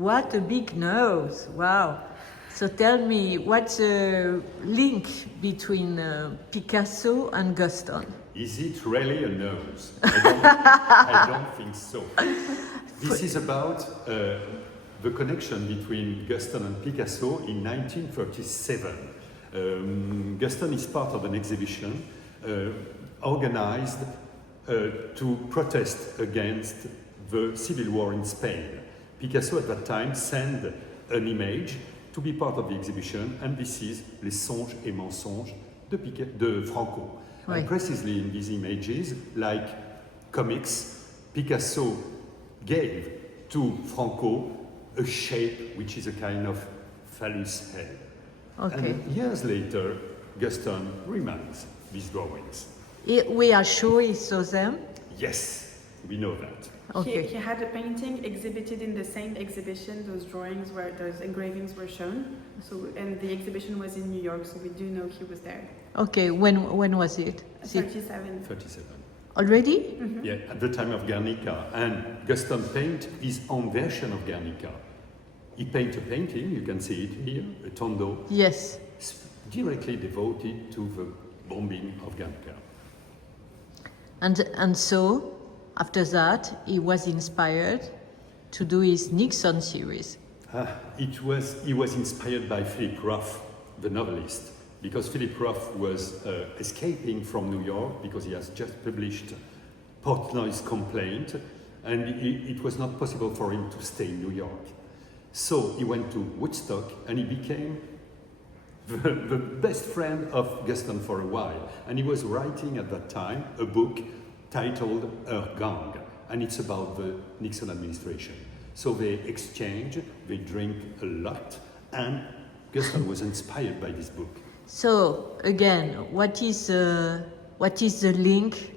What a big nose! Wow. So tell me, what's the link between Picasso and Guston? Is it really a nose? I don't think so. This is about the connection between Guston and Picasso in 1937. Guston is part of an exhibition organized to protest against the civil war in Spain. Picasso at that time sent an image to be part of the exhibition, and this is Les Songes et Mensonges de Franco. Oui. And precisely in these images, like comics, Picasso gave to Franco a shape which is a kind of phallus head. Okay. And years later, Guston reminds these drawings. We are sure he saw them? Yes, we know that. Okay. He had a painting exhibited in the same exhibition. Those drawings were, those engravings were shown. So, and the exhibition was in New York, so we do know he was there. Okay, when was it? 37. 37. Already? Mm-hmm. Yeah, at the time of Guernica. And Guston painted his own version of Guernica. He painted a painting, you can see it here, a tondo, Yes. directly devoted to the bombing of Guernica. And so, after that, he was inspired to do his Nixon series. He was inspired by Philip Roth, the novelist, because Philip Roth was escaping from New York because he has just published Portnoy's Complaint, and it was not possible for him to stay in New York. So he went to Woodstock and he became the best friend of Guston for a while. And he was writing at that time a book titled Her Gang, and it's about the Nixon administration. So they exchange, they drink a lot, and Guston was inspired by this book. So, again, what is the link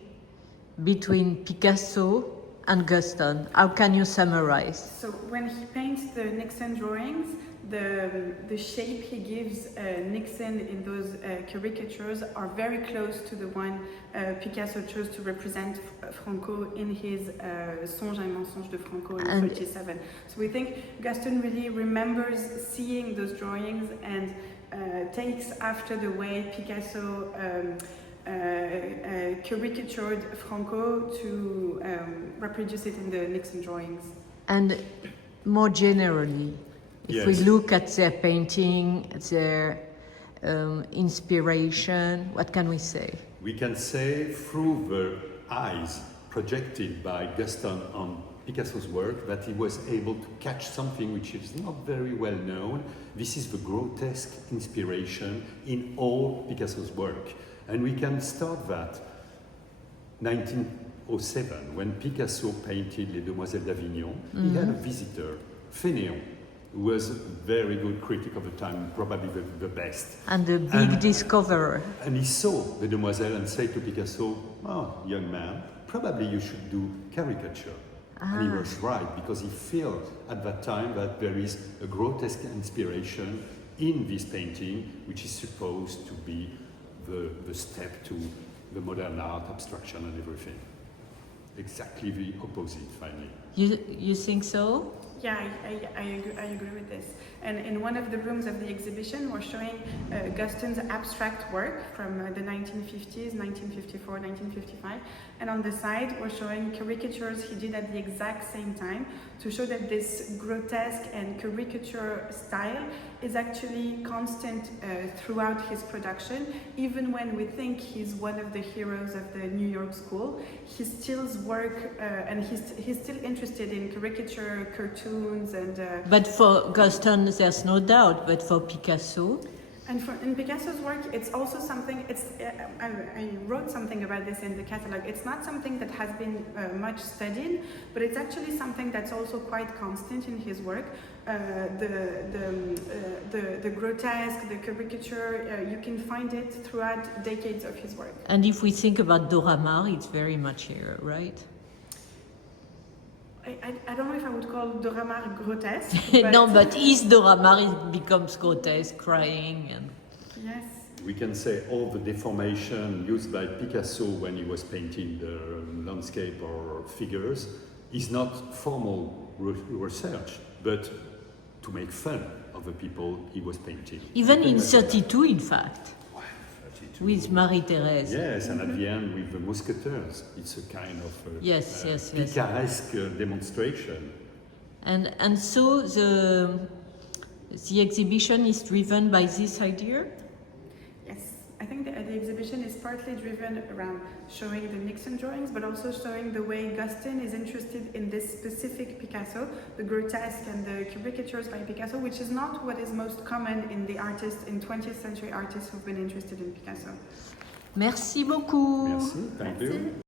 between Picasso and Guston? How can you summarize? So when he paints the Nixon drawings, the shape he gives Nixon in those caricatures are very close to the one Picasso chose to represent Franco in his Songes et Mensonges de Franco in 1937. So we think Guston really remembers seeing those drawings and takes after the way Picasso caricatured Franco to reproduce it in the Nixon drawings. And more generally, if we Yes. look at their painting, their inspiration, what can we say? We can say through the eyes projected by Guston on Picasso's work that he was able to catch something which is not very well known. This is the grotesque inspiration in all Picasso's work. And we can start that 1907, when Picasso painted Les Demoiselles d'Avignon. Mm-hmm. He had a visitor, Fénéon, who was a very good critic of the time, probably the best. And the big discoverer. And he saw the Demoiselle and said to Picasso, "Oh, young man, probably you should do caricature." And he was right, because he felt at that time that there is a grotesque inspiration in this painting, which is supposed to be the step to the modern art, abstraction and everything. Exactly the opposite, finally. You think so? Yeah, I agree with this. And in one of the rooms of the exhibition, we're showing Guston's abstract work from the 1950s, 1954, 1955. And on the side, we're showing caricatures he did at the exact same time to show that this grotesque and caricature style is actually constant throughout his production. Even when we think he's one of the heroes of the New York school, he still's work and he's still interested in caricature, cartoons, and. But for Guston, there's no doubt. But for Picasso. And in Picasso's work, it's also something, I wrote something about this in the catalog. It's not something that has been much studied, but it's actually something that's also quite constant in his work. The grotesque, the caricature, you can find it throughout decades of his work. And if we think about Dora Maar, it's very much here, right? I don't know if I would call Dora Maar grotesque. No, but is Dora Maar, it becomes grotesque, crying and... Yes. We can say all the deformation used by Picasso when he was painting the landscape or figures is not formal research, but to make fun of the people he was painting. Even in Something like 32, in fact, that. 32. with Marie-Thérèse. Yes, and at the end with the Mousquetaires, it's a kind of Yes. picaresque demonstration. And so the exhibition is driven by this idea? Yes, I think the exhibition is partly driven around showing the Nixon drawings, but also showing the way Guston is interested in this specific Picasso, the grotesque and the curators by Picasso, which is not what is most common in the artists, in 20th century artists who've been interested in Picasso. Merci beaucoup. Merci, thank you.